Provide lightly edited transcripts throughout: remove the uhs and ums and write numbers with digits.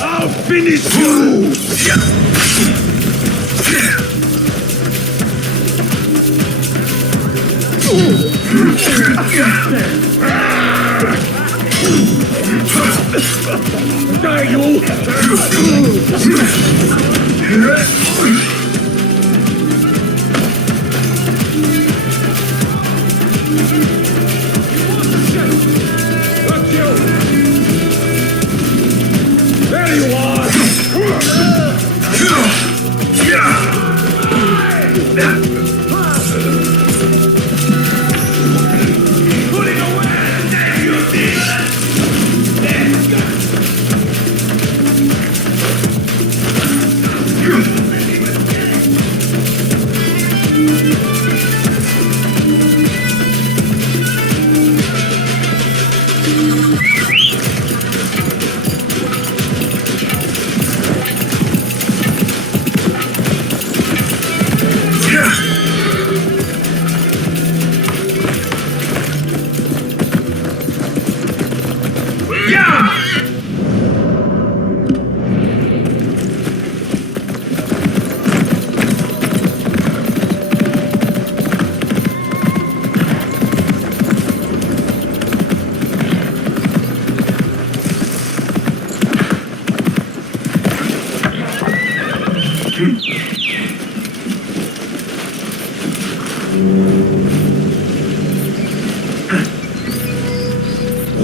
I'll finish you! Die, you! Look, you! There you are! Putting away! There you did!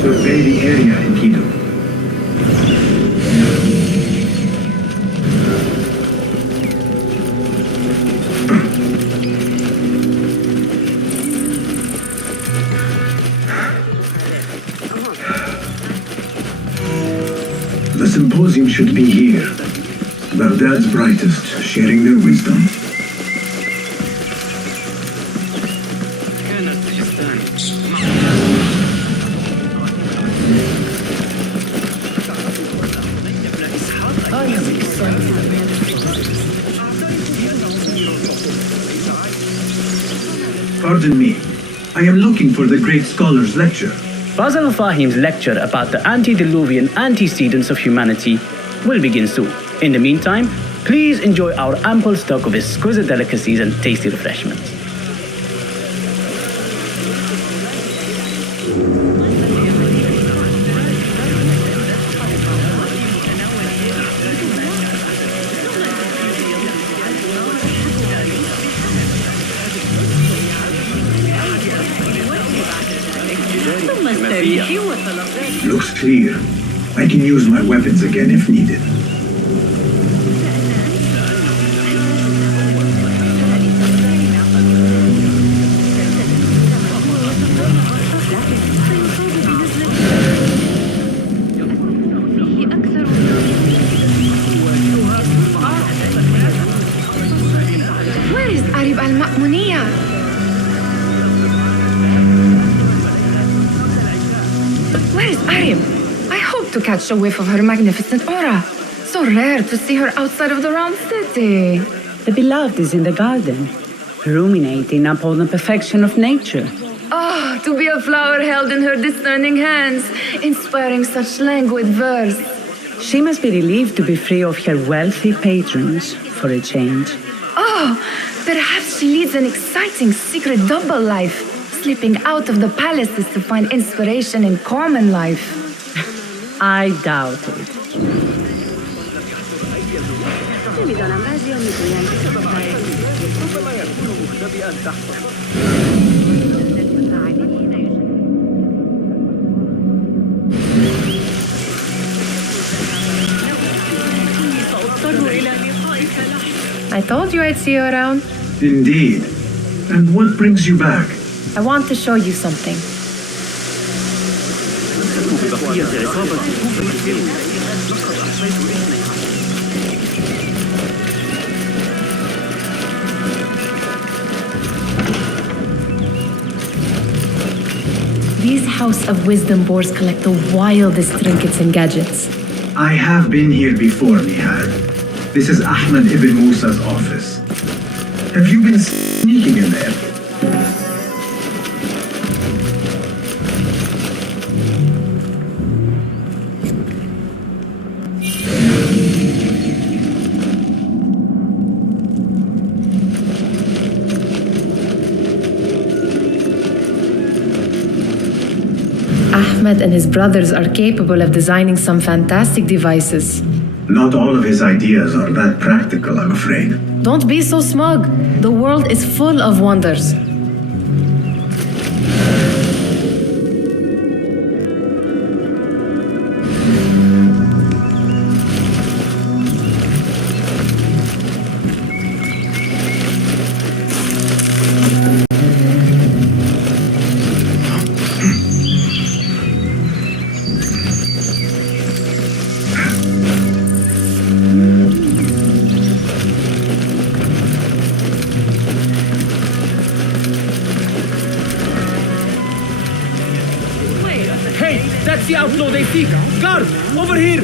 Survey the area in Quito. The symposium should be here. Baghdad's brightest, sharing their wisdom. Pardon me. I am looking for the great scholar's lecture. Fazil Fahim's lecture about the antediluvian antecedents of humanity will begin soon. In the meantime, please enjoy our ample stock of exquisite delicacies and tasty refreshments. Looks clear. I can use my weapons again if needed. Where is Arib al-Ma'muniya? Where is Arib? I hope to catch a whiff of her magnificent aura. So rare to see her outside of the round city. The beloved is in the garden, ruminating upon the perfection of nature. Oh, to be a flower held in her discerning hands, inspiring such languid verse. She must be relieved to be free of her wealthy patrons for a change. Oh, perhaps she leads an exciting secret double life, slipping out of the palaces to find inspiration in common life. I doubt it. I told you I'd see you around. Indeed. And what brings you back? I want to show you something. These House of Wisdom boards collect the wildest trinkets and gadgets. I have been here before, Nihal. This is Ahmed ibn Musa's office. Have you been sneaking in there? Ahmed and his brothers are capable of designing some fantastic devices. Not all of his ideas are that practical, I'm afraid. Don't be so smug. The world is full of wonders. That's the outlaw they seek. Guard, over here.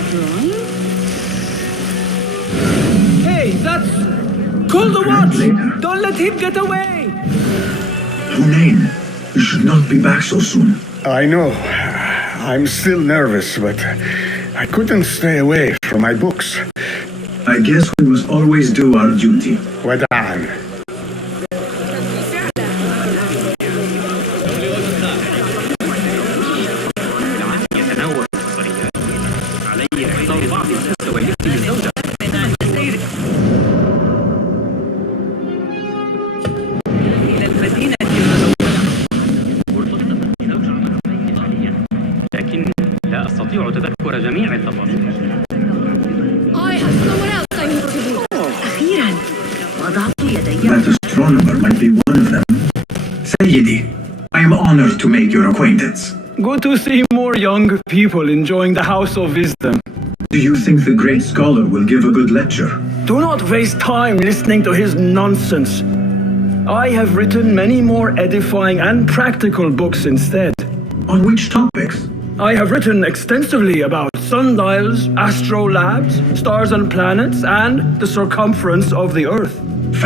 Hey, that's... Call the watch. Don't let him get away. Hunain, you should not be back so soon. I know. I'm still nervous, but I couldn't stay away from my books. I guess we must always do our duty. وداعا. أستطيع تذكر جميع التفاصيل. That astronomer might be one of them. Sayyidi, I am honored to make your acquaintance. Good to see more young people enjoying the House of Wisdom. Do you think the great scholar will give a good lecture? Do not waste time listening to his nonsense. I have written many more edifying and practical books instead. On which topics? I have written extensively about sundials, astrolabes, stars and planets, and the circumference of the Earth.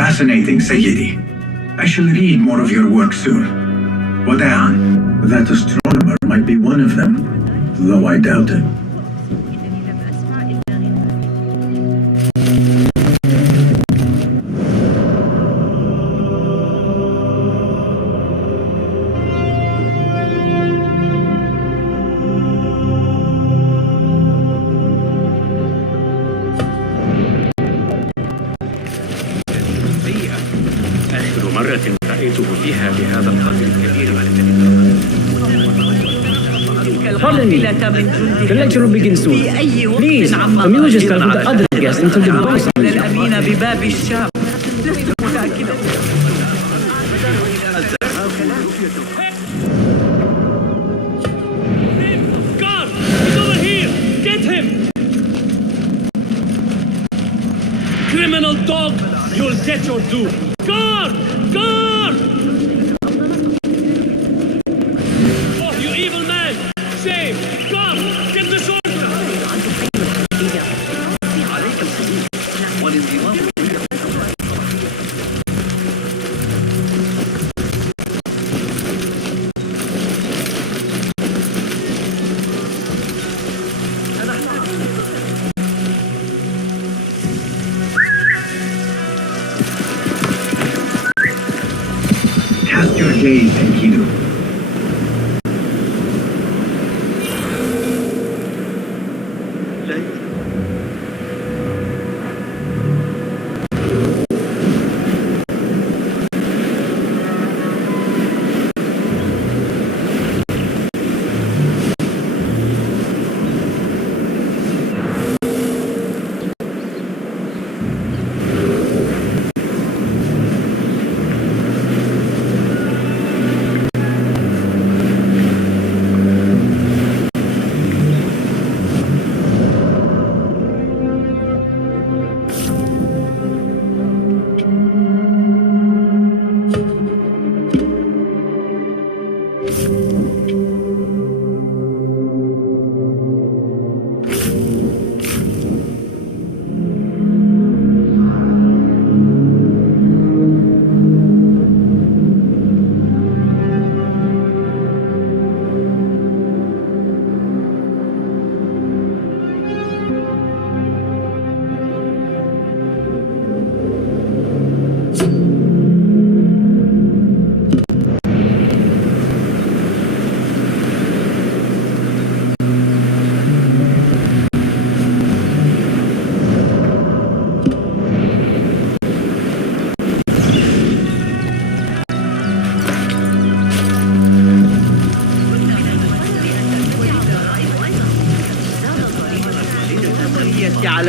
Fascinating, Sayyidi. I shall read more of your work soon. Wada'an, that astronomer might be one of them, though I doubt it. مرة رأيته فيها بهذا القدر الكبير. Pardon me. The lecture will begin soon. Please, commute yourself with the other guests until the boss leaves. Guard! He's over here! Get him! Criminal dog! You'll get your due! Guard! Guard! Oh, you evil man! Shame! Guard! Get the sword!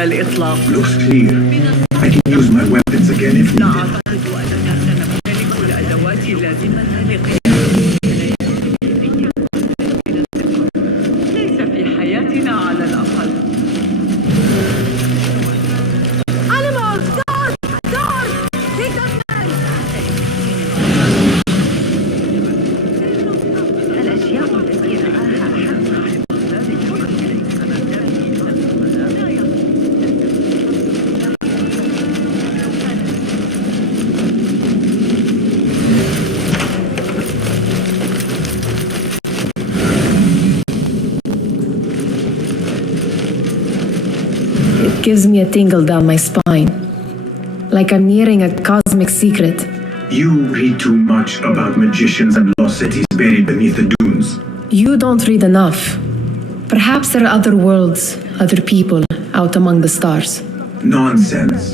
على الإطلاق. Looks clear. I can use my weapons again if لا needed. أعتقد أننا سنمتلك الأدوات اللازمة ليس في حياتنا على الأقل. Animal! Door! Door! Take that man! الأشياء التي رآها It gives me a tingle down my spine, like I'm nearing a cosmic secret. You read too much about magicians and lost cities buried beneath the dunes. You don't read enough. Perhaps there are other worlds, other people out among the stars. Nonsense.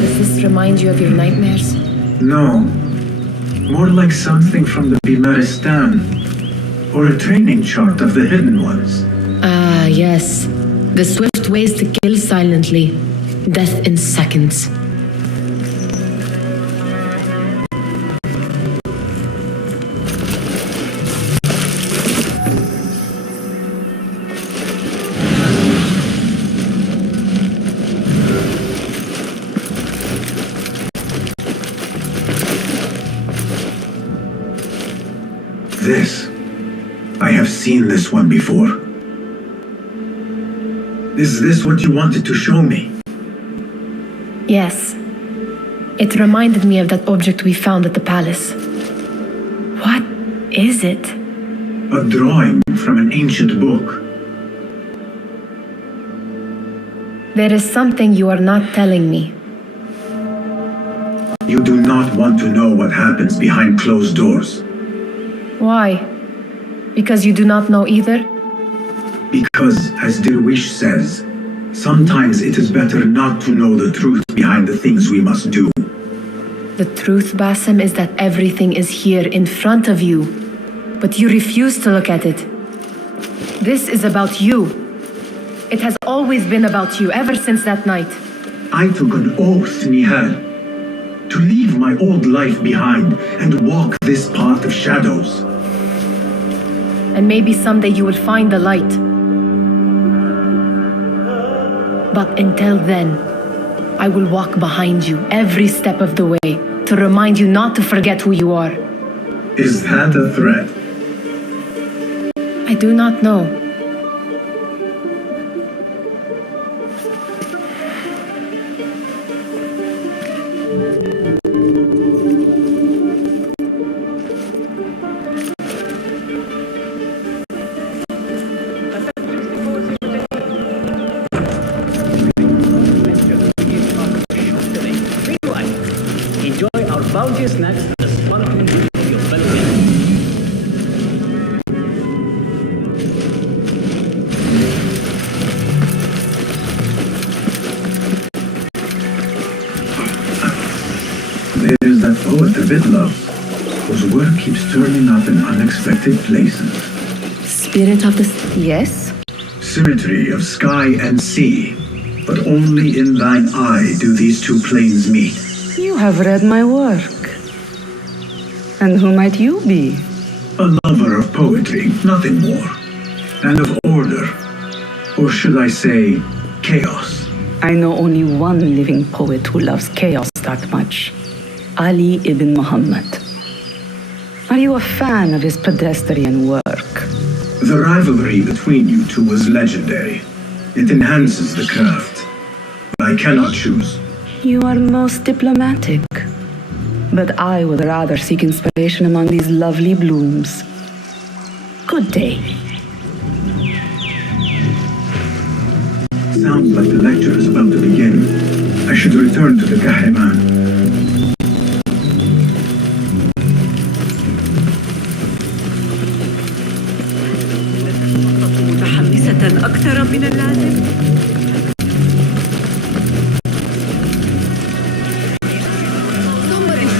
Does this remind you of your nightmares? No. More like something from the Bimaristan. Or a training chart of the hidden ones. Ah, yes. The swift ways to kill silently. Death in seconds. This. I have seen this one before. Is this what you wanted to show me? Yes. It reminded me of that object we found at the palace. What is it? A drawing from an ancient book. There is something you are not telling me. You do not want to know what happens behind closed doors. Why? Because you do not know either? Because, as Dirwish says, sometimes it is better not to know the truth behind the things we must do. The truth, Bassem, is that everything is here in front of you, but you refuse to look at it. This is about you. It has always been about you, ever since that night. I took an oath, Nihal, to leave my old life behind and walk this path of shadows. And maybe someday you will find the light. But until then, I will walk behind you every step of the way to remind you not to forget who you are. Is that a threat? I do not know. Enjoy our bounty snacks and the sparkling juice of your fellow men. There's that poet a bit love, whose work keeps turning up in unexpected places. Spirit of the... Yes? Symmetry of sky and sea, but only in thine eye do these two planes meet. You have read my work. And who might you be? A lover of poetry, nothing more. And of order. Or should I say, chaos. I know only one living poet who loves chaos that much. Ali ibn Muhammad. Are you a fan of his pedestrian work? The rivalry between you two was legendary. It enhances the craft. I cannot choose. You are most diplomatic. But I would rather seek inspiration among these lovely blooms. Good day. Sounds like the lecture is about to begin. I should return to the Kahraman. متحمسة أكثر من اللازم.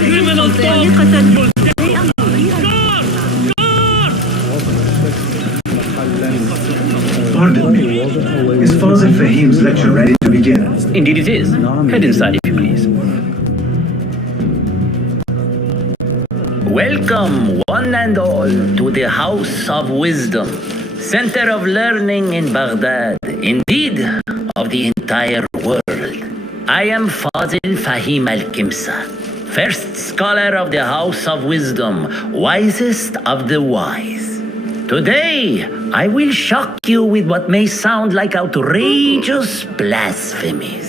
Criminal طليقة Pardon me. Is Fazil Fahim's lecture ready to begin? Indeed it is. Head inside if you please. Welcome, one and all, to the House of Wisdom, center of learning in Baghdad, indeed, of the entire world. I am Fazil Fahim al-Kemsa, first scholar of the House of Wisdom, wisest of the wise. Today, I will shock you with what may sound like outrageous blasphemies.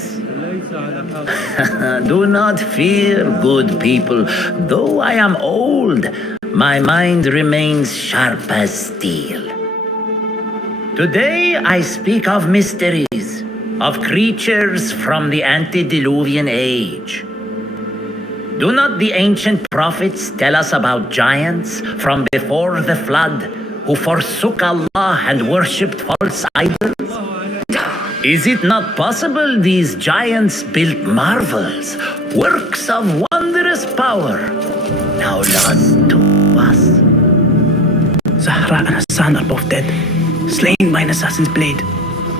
Do not fear, good people. Though I am old, my mind remains sharp as steel. Today I speak of mysteries, of creatures from the antediluvian age. Do not the ancient prophets tell us about giants from before the flood who forsook Allah and worshipped false idols? Is it not possible these giants built marvels, works of wondrous power, now lost to us? Zahra and Hassan are both dead, slain by an assassin's blade.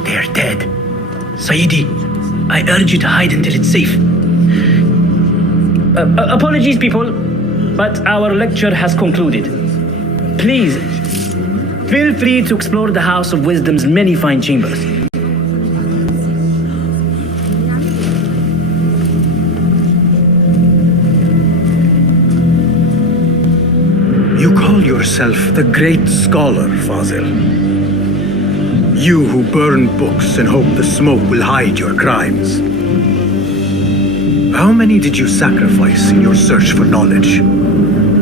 They're dead. Sayyidi, I urge you to hide until it's safe. Apologies, people, but our lecture has concluded. Please, feel free to explore the House of Wisdom's many fine chambers. You call yourself the great scholar, Fazil. You who burn books and hope the smoke will hide your crimes. How many did you sacrifice in your search for knowledge?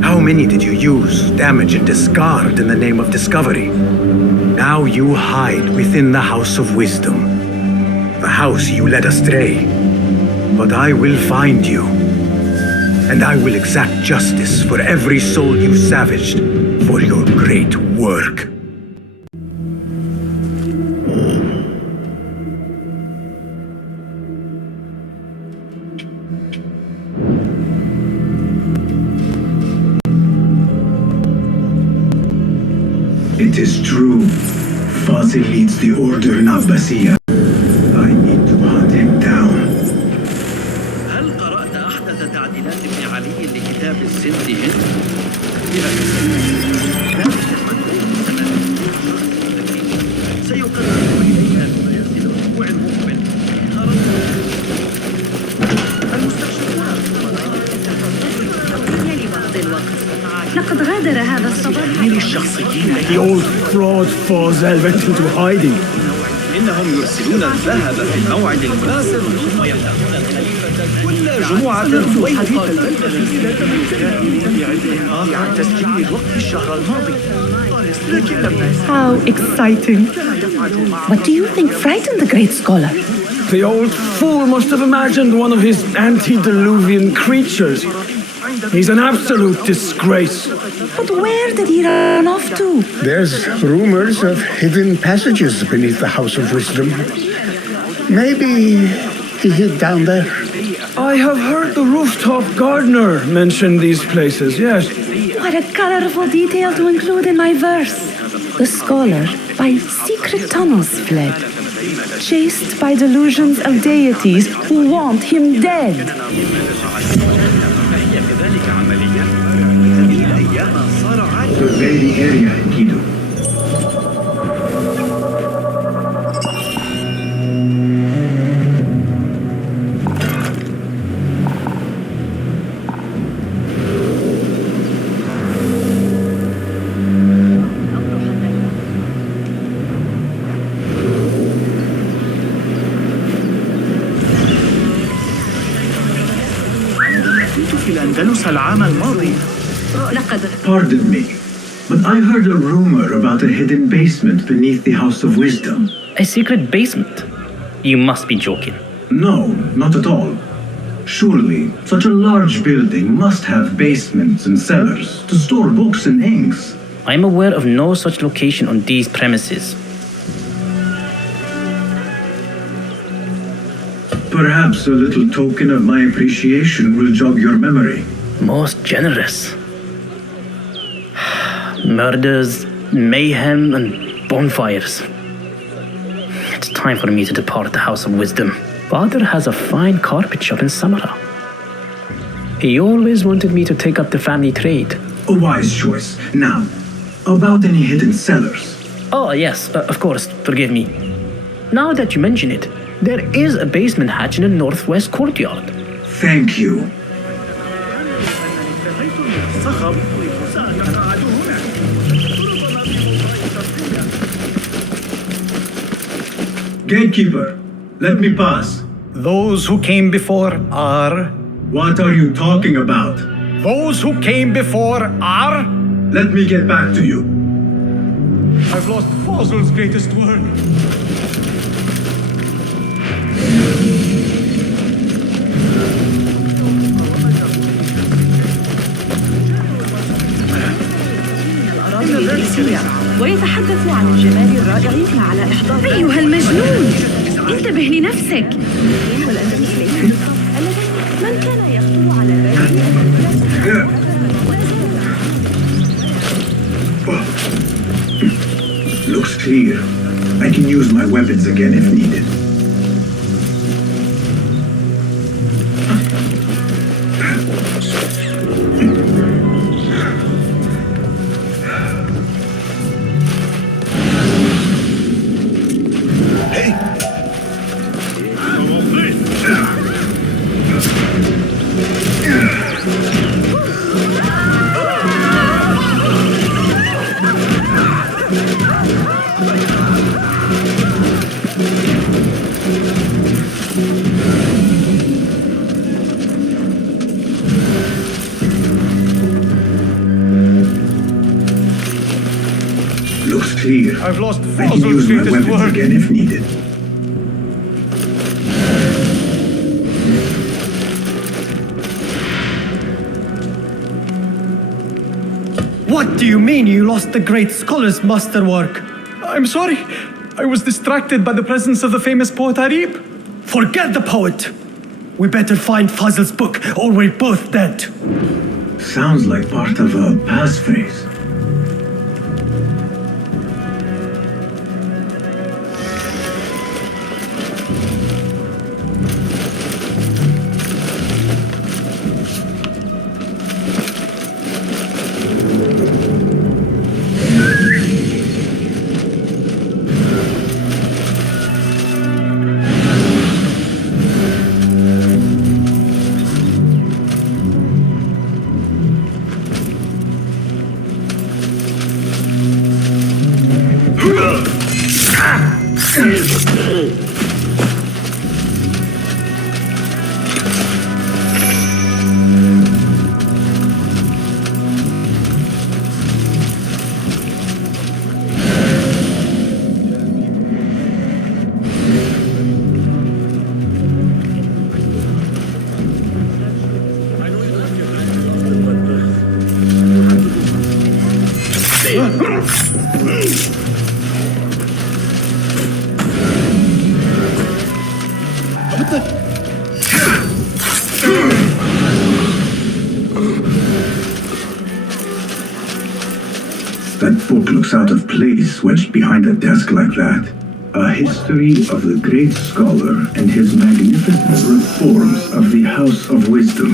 How many did you use, damage, and discard in the name of discovery? Now you hide within the House of Wisdom, the house you led astray. But I will find you, and I will exact justice for every soul you savaged for your great work. It is true. Fazil leads the order in Abbasiyah. I need to hunt him down. هل قرأت أحدث تعديلات ابن علي لكتاب السند هند؟ سيقرر إليها في الأسبوع المقبل. لقد غادر هذا الصباح. The old fraud Fazil went into hiding. إنهم يرسلون الذهب في الموعد المناسب ويمنعون الخليفة كل جمعة عن تسجيل الوقت الشهر الماضي. How exciting. What do you think frightened the great scholar? The old fool must have imagined one of his antediluvian creatures. He's an absolute disgrace. But where did he run off to? There's rumors of hidden passages beneath the House of Wisdom. Maybe he hid down there. I have heard the rooftop gardener mention these places, yes. What a colorful detail to include in my verse. The scholar by secret tunnels fled, chased by delusions of deities who want him dead. Survey the area, Enkidu. الأندلس العام الماضي. Pardon me, but I heard a rumor about a hidden basement beneath the House of Wisdom. A secret basement? You must be joking. No, not at all. Surely, such a large building must have basements and cellars to store books and inks. I am aware of no such location on these premises. Perhaps a little token of my appreciation will jog your memory. Most generous. Murders, mayhem, and bonfires. It's time for me to depart the House of Wisdom. Father has a fine carpet shop in Samara. He always wanted me to take up the family trade. A wise choice. Now, about any hidden cellars? Oh, yes, of course, forgive me. Now that you mention it, there is a basement hatch in the northwest courtyard. Thank you. Gatekeeper, let me pass. Those who came before are... What are you talking about? Those who came before are... Let me get back to you. I've lost Fazil's greatest work. ويتحدث عن الجمال الرائع على إحضار أيها المجنون، انتبه لنفسك. من كان يخطر على باله Looks clear. I can use my weapons again if needed. Looks clear. I've lost I can use my weapons again if needed. What do you mean you lost the great scholar's masterwork? I'm sorry. I was distracted by the presence of the famous poet Arib. Forget the poet. We better find Fazil's book or we're both dead. Sounds like part of a passphrase. That book looks out of place wedged behind a desk like that. A history of the great scholar and his magnificent reforms of the House of Wisdom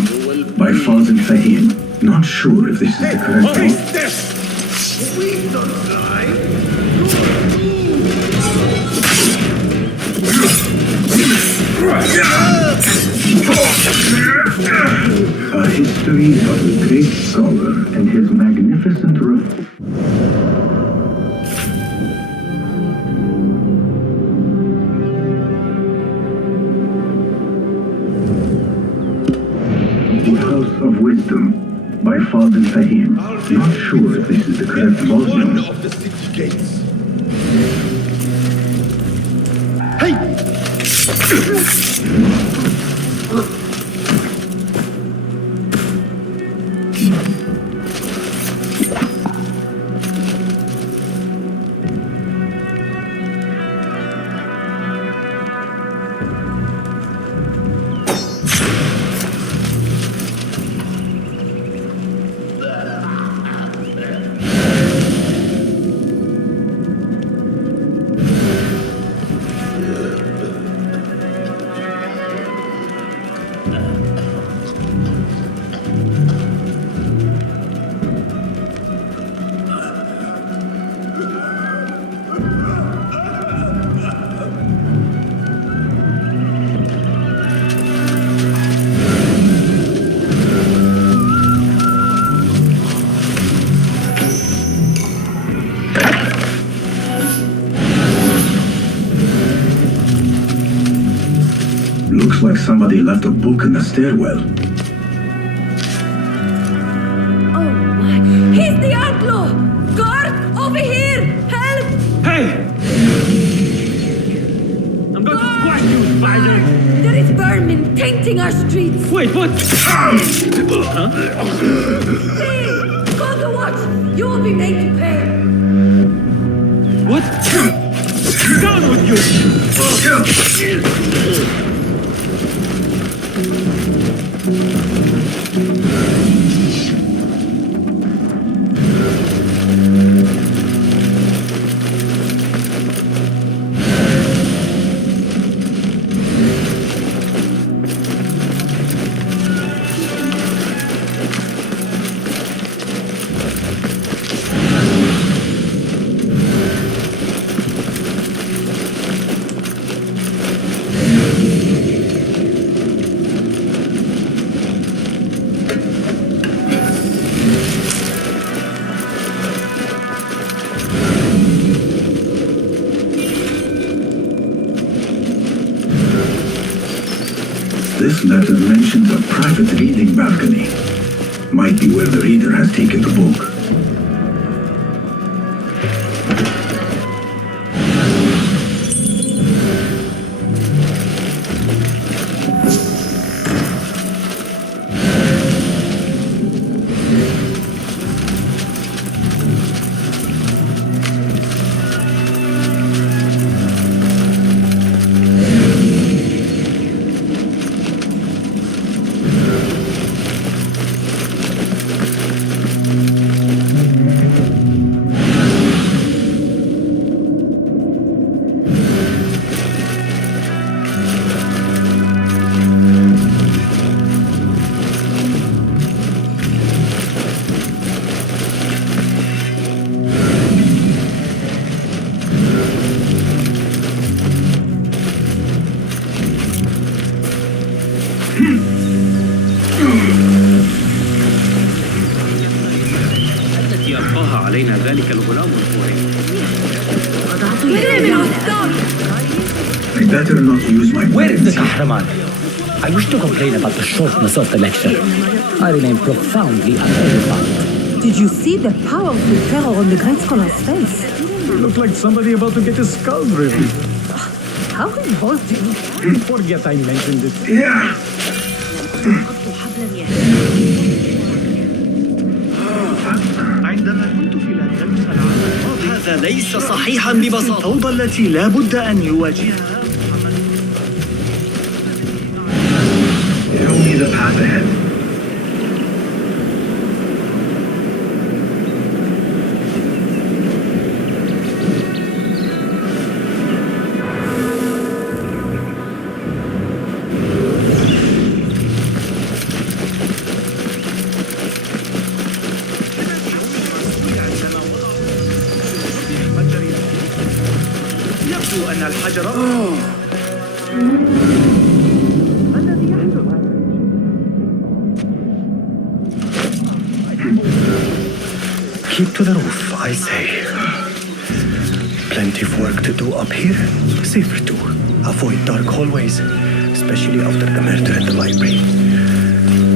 by Fazil Fahim. Not sure if this is the correct book. A history of the great scholar and his magnificent reforms. The House of Wisdom Fazil Fahim. Not sure if this is the correct volume. Of the city gates. Looks like somebody left a book in the stairwell. Oh my! He's the outlaw! Guard! Over here! Help! Hey! I'm going to squash you, spider! There is vermin tainting our streets! Wait, what? Please! Call the watch! You will be made to pay! What? Down with you! This letter mentions a private reading balcony. Might be where the reader has taken the book. التي ألقاها علينا ذلك الغلام الفوري. I better not use my Where is the brains. Kahraman? I wish to complain about the shortness of the lecture. I remain profoundly unedified. Did you see the powerful terror on the great scholar's face? Look like somebody about to get his skull driven. How revolting! Forget I mentioned it. Yeah. عندما كنت في الأندلس العام الماضي هذا ليس صحيحا ببساطة. الفوضى التي لا بد أن يواجهها. Show me the path ahead. يبدو أن الحجر Keep to the roof, I say. Plenty of work to do up here. Safer too. Avoid dark hallways, especially after the murder in the library.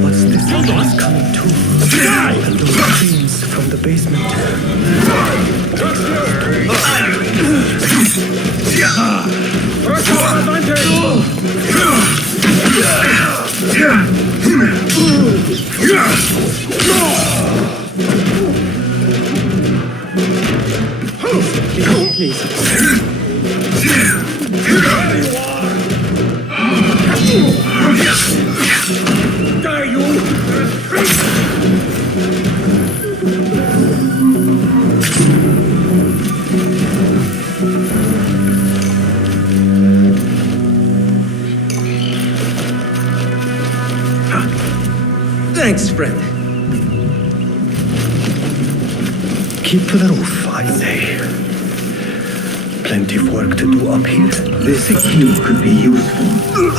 What's this place coming to? And those screams from the basement. Please. Dare you! Thanks, friend. Keep to the roof, I say. Plenty of work to do up here. This key could be useful.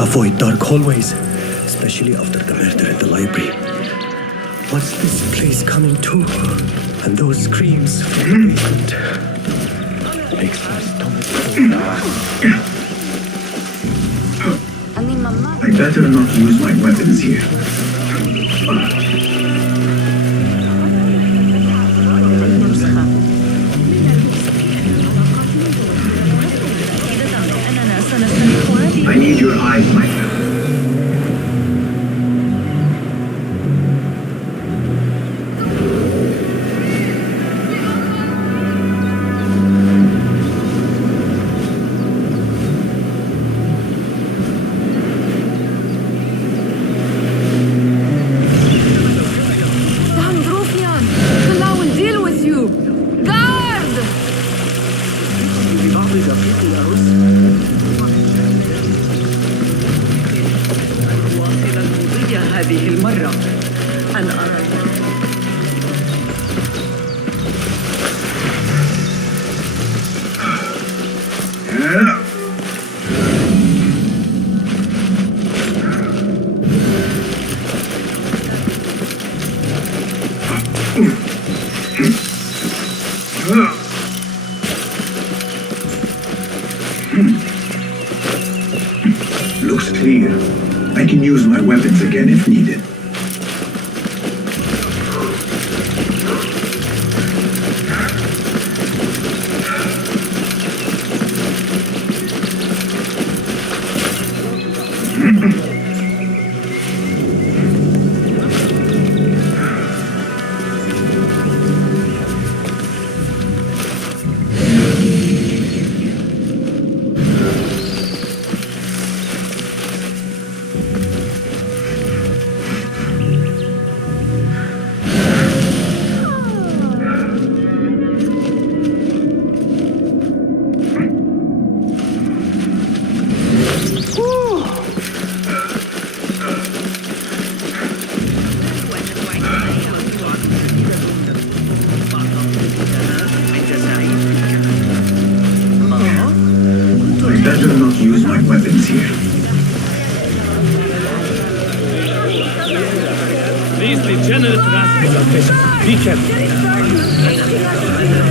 Avoid dark hallways, especially after the murder in the library. What's this place coming to? And those screams from the basement. Makes my stomach I better not use my weapons here. I need your eyes, my friend. هذه المرة أن أرى Looks clear. I can use my weapons again if needed.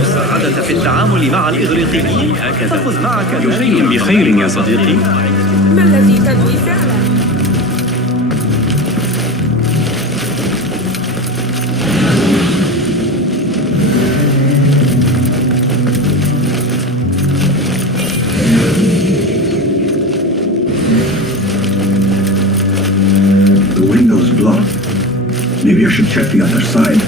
مساعدة في التعامل مع الإغريقيين هكذا فخذ معك شيء بخير يا صديقي. ما الذي تنوي فعله؟ The window's blocked. Maybe I should check the other side.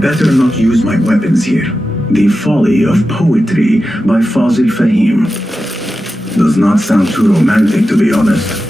Better not use my weapons here. The Folly of Poetry by Fazil Fahim. Does not sound too romantic, to be honest.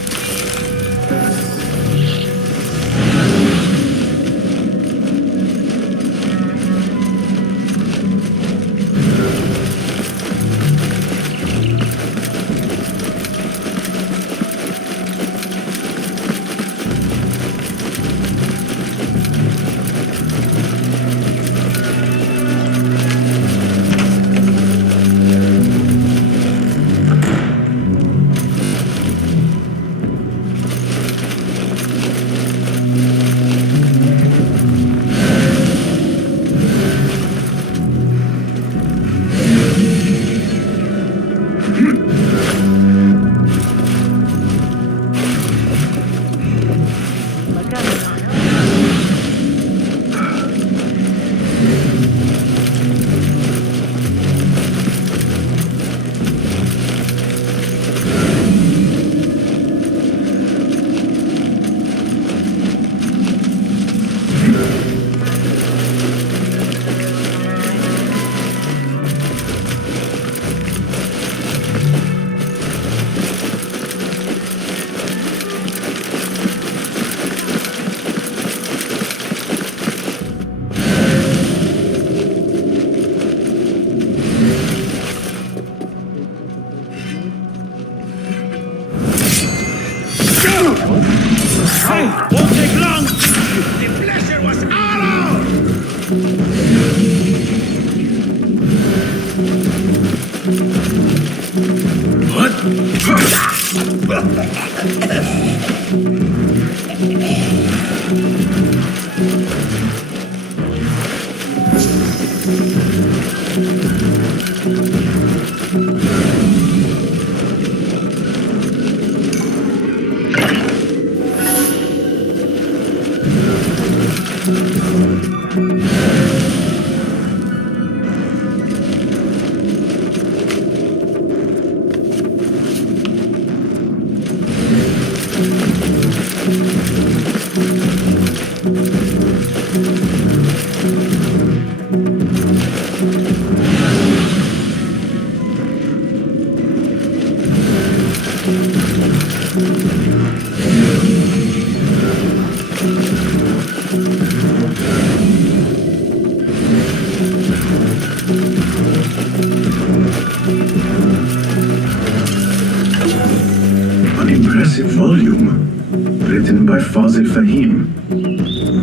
Fazil Fahim.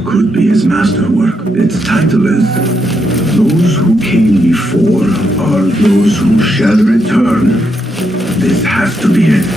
Could be his masterwork. Its title is Those Who Came Before Are Those Who Shall Return. This has to be it.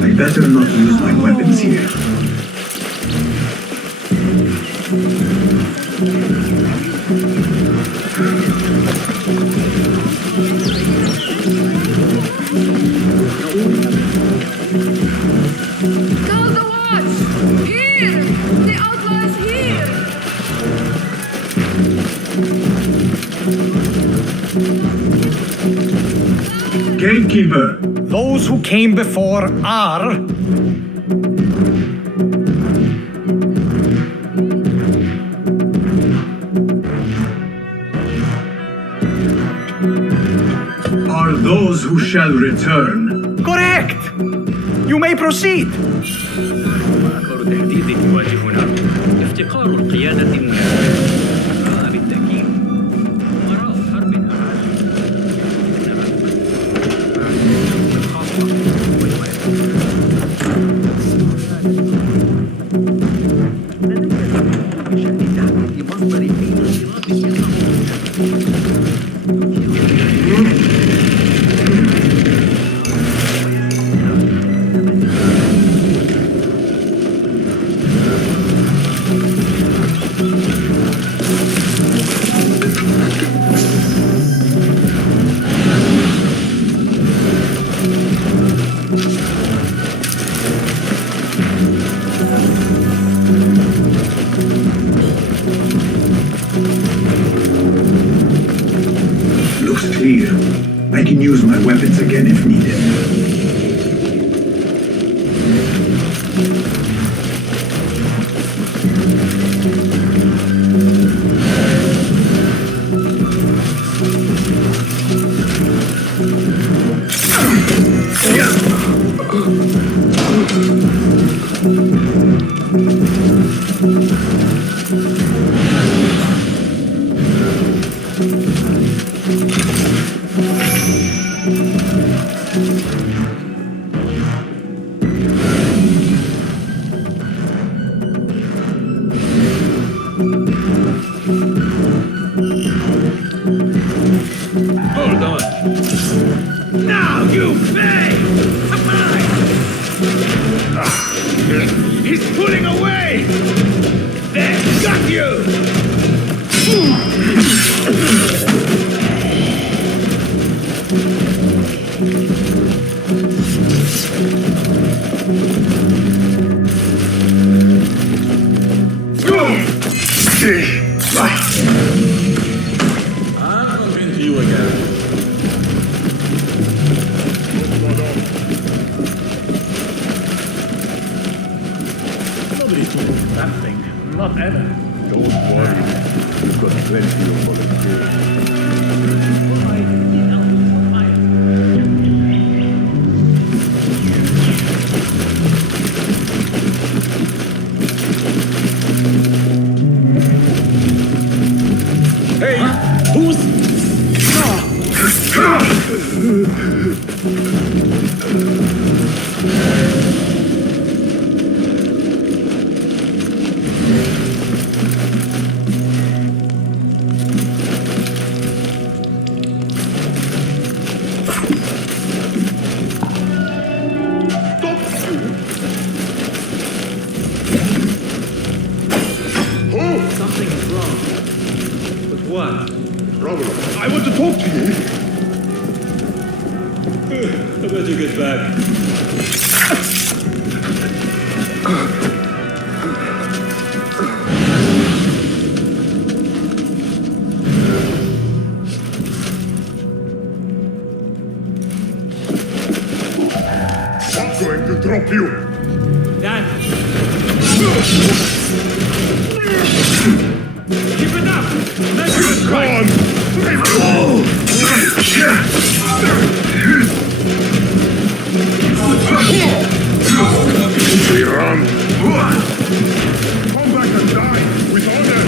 I better not use my weapons here. Tell the watch! Here! The outlaw is here! Gatekeeper! Those who came before are... Are those who shall return. Correct! You may proceed. أكبر تهديد يواجهنا افتقار القيادة المناسبة. هذا بالتأكيد وراء حرب Looks clear. I can use my weapons again if needed. Hold on. Now you pay! He's pulling away! There, got you! I'm coming to you again. Nobody told that thing. Not ever. Don't worry. You've got plenty of volunteers. Hey, who's... Something is wrong. But what? I want to talk to you. I better get back. What's going Keep it up! Let's do it right! We run. Come back and die with honor.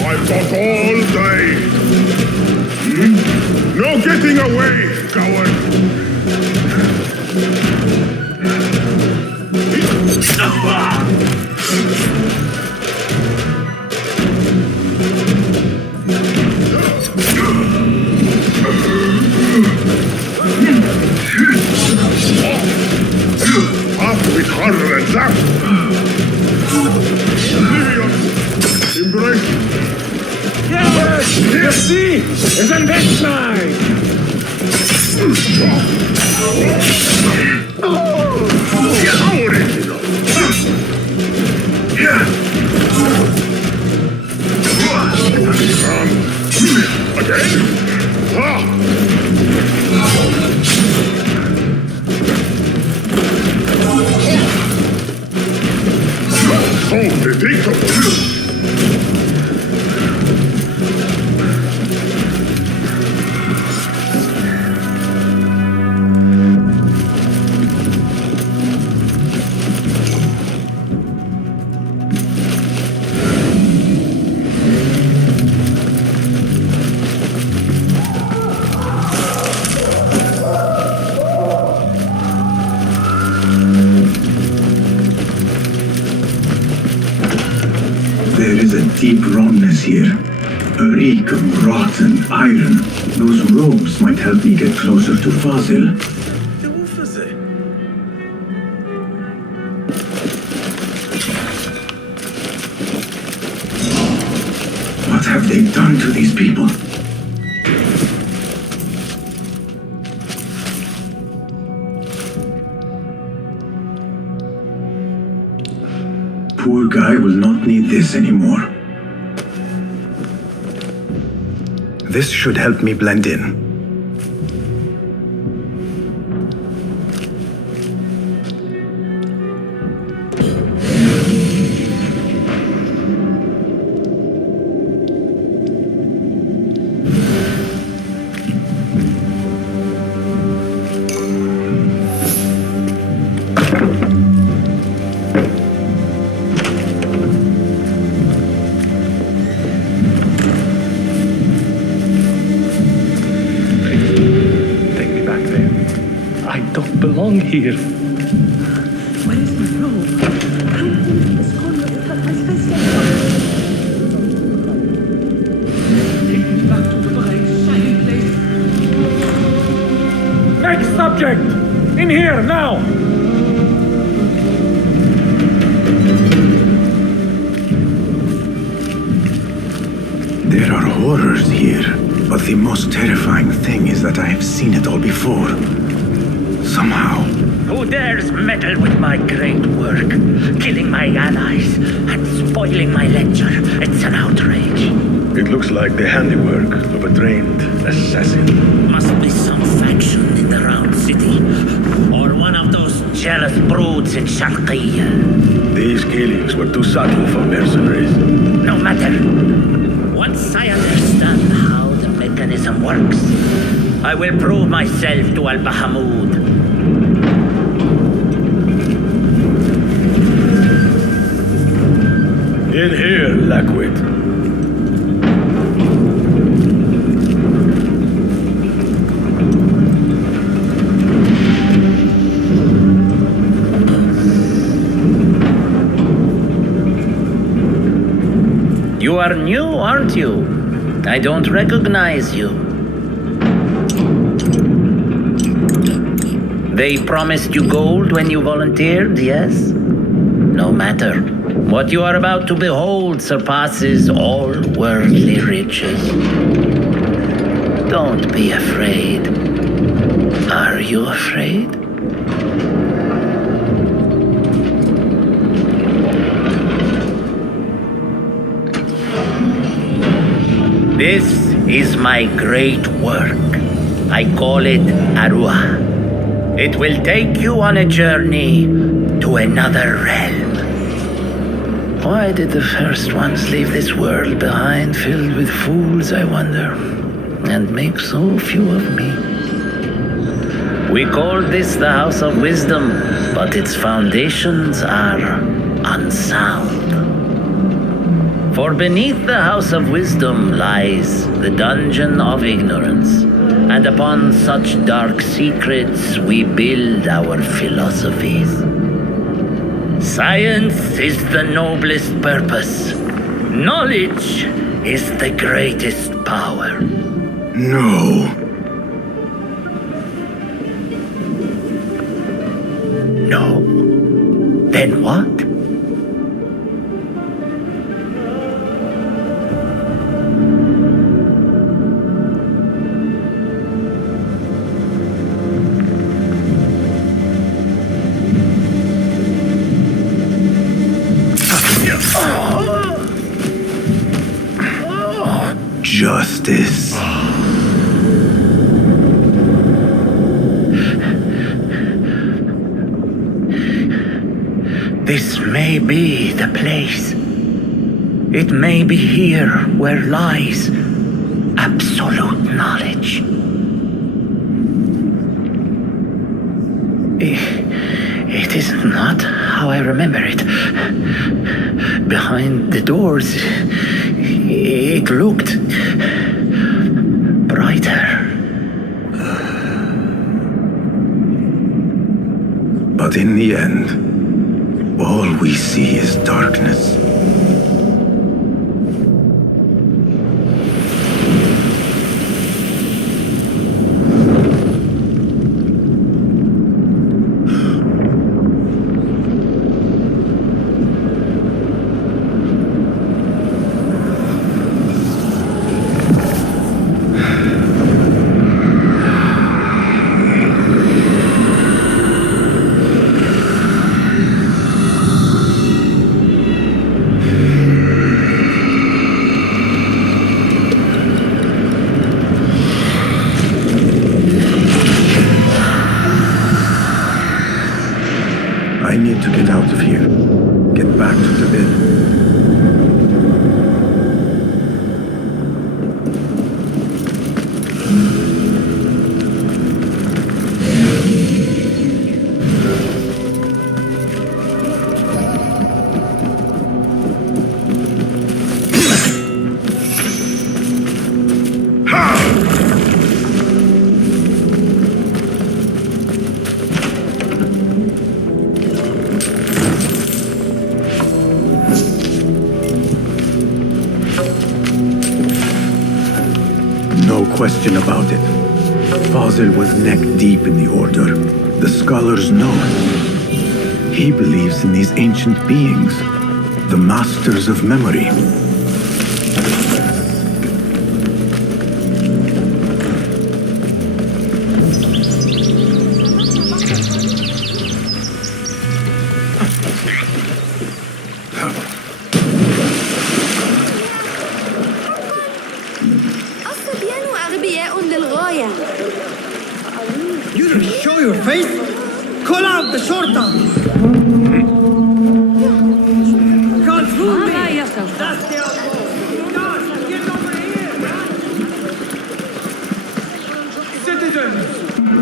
I fought all day. No getting away, coward. Up with horror and zap. Oblivion. Embrace. Yes! Merci! It's an backslide! Original. Again? So predictable. Deep rawness here. A reek of rotten iron. Those robes might help me get closer to Fazil. What have they done to these people? Poor guy will not need this anymore. This should help me blend in. Here. Where is my robe? How did this corner affect my special? Take me back to the bright, shiny place. Next subject! In here, now! There are horrors here, but the most terrifying thing is that I have seen it all before. Somehow. Who dares meddle with my great work, killing my allies and spoiling my lecture? It's an outrage. It looks like the handiwork of a trained assassin. Must be some faction in the round city, or one of those jealous broods in Sharqiyya. These killings were too subtle for mercenaries. No matter. Once I understand how the mechanism works, I will prove myself to Al-Bahamud. In here, Lackwit. You are new, aren't you? I don't recognize you. They promised you gold when you volunteered, yes? No matter. What you are about to behold surpasses all worldly riches. Don't be afraid. Are you afraid? This is my great work. I call it Alruh. It will take you on a journey to another realm. Why did the first ones leave this world behind filled with fools, I wonder, and make so few of me? We called this the House of Wisdom, but its foundations are unsound. For beneath the House of Wisdom lies the Dungeon of Ignorance, and upon such dark secrets we build our philosophies. Science is the noblest purpose. Knowledge is the greatest power. No. No. Then what? Justice. This may be the place. It may be here where lies absolute knowledge. It is not how I remember it. Behind the doors, it looked brighter. But in the end, all we see is darkness. I need to get out of here. Get back to the bed. No question about it. Fazil was neck deep in the Order. The scholars know it. He believes in these ancient beings, the masters of memory. You don't show your face? Call out the shorta! Can't fool me! That's the outlaw! Guys, get over here! Citizens,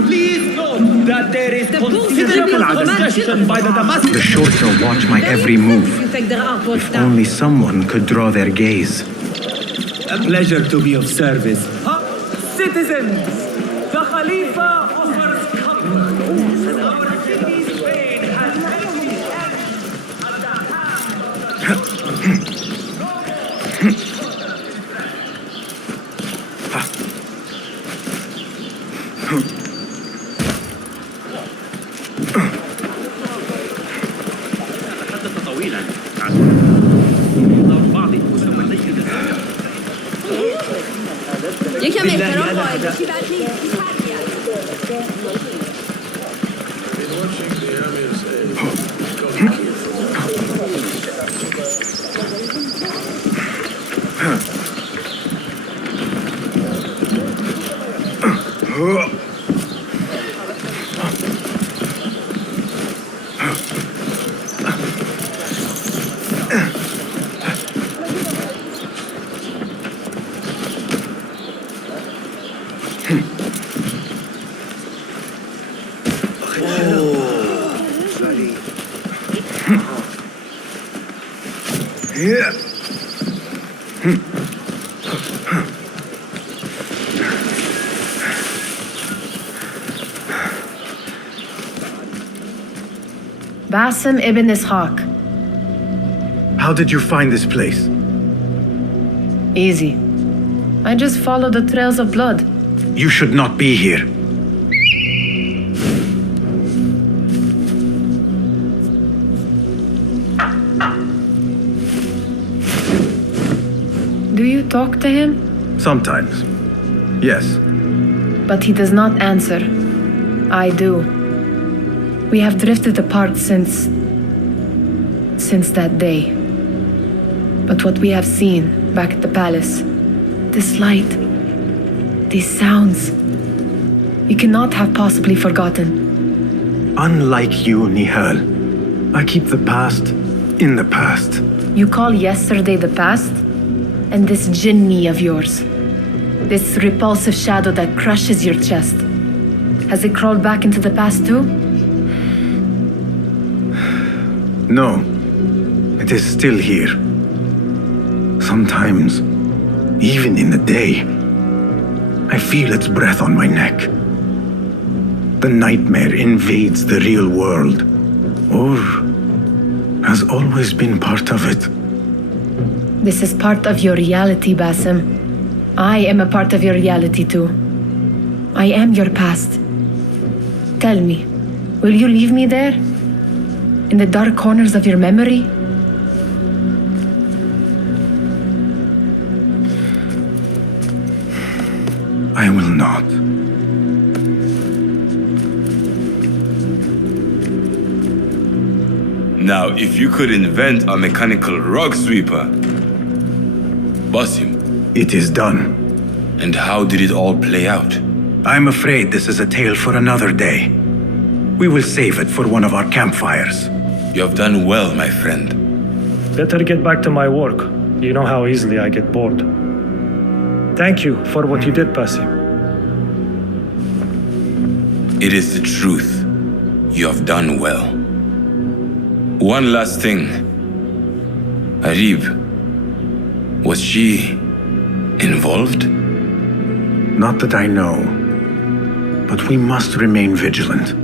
please note that there is considerable opposition by the Damascus. The shorta watch my every move. If only someone could draw their gaze. A pleasure to be of service. Citizens, the Khalifa offers comfort. Our city's fate has many hands at the Basim ibn Ishaq. How did you find this place? Easy. I just follow the trails of blood. You should not be here. Do you talk to him? Sometimes. Yes. But he does not answer. I do. We have drifted apart since that day. But what we have seen back at the palace, this light, these sounds, you cannot have possibly forgotten. Unlike you, Nihal, I keep the past in the past. You call yesterday the past? And this jinni of yours, this repulsive shadow that crushes your chest, has it crawled back into the past too? No, it is still here. Sometimes, even in the day, I feel its breath on my neck. The nightmare invades the real world, or has always been part of it. This is part of your reality, Basim. I am a part of your reality too. I am your past. Tell me, will you leave me there? In the dark corners of your memory? I will not. Now, if you could invent a mechanical rug sweeper, Basim. It is done. And how did it all play out? I'm afraid this is a tale for another day. We will save it for one of our campfires. You have done well, my friend. Better get back to my work. You know how easily I get bored. Thank you for what you did, Basim. It is the truth. You have done well. One last thing. Arib, was she involved? Not that I know. But we must remain vigilant.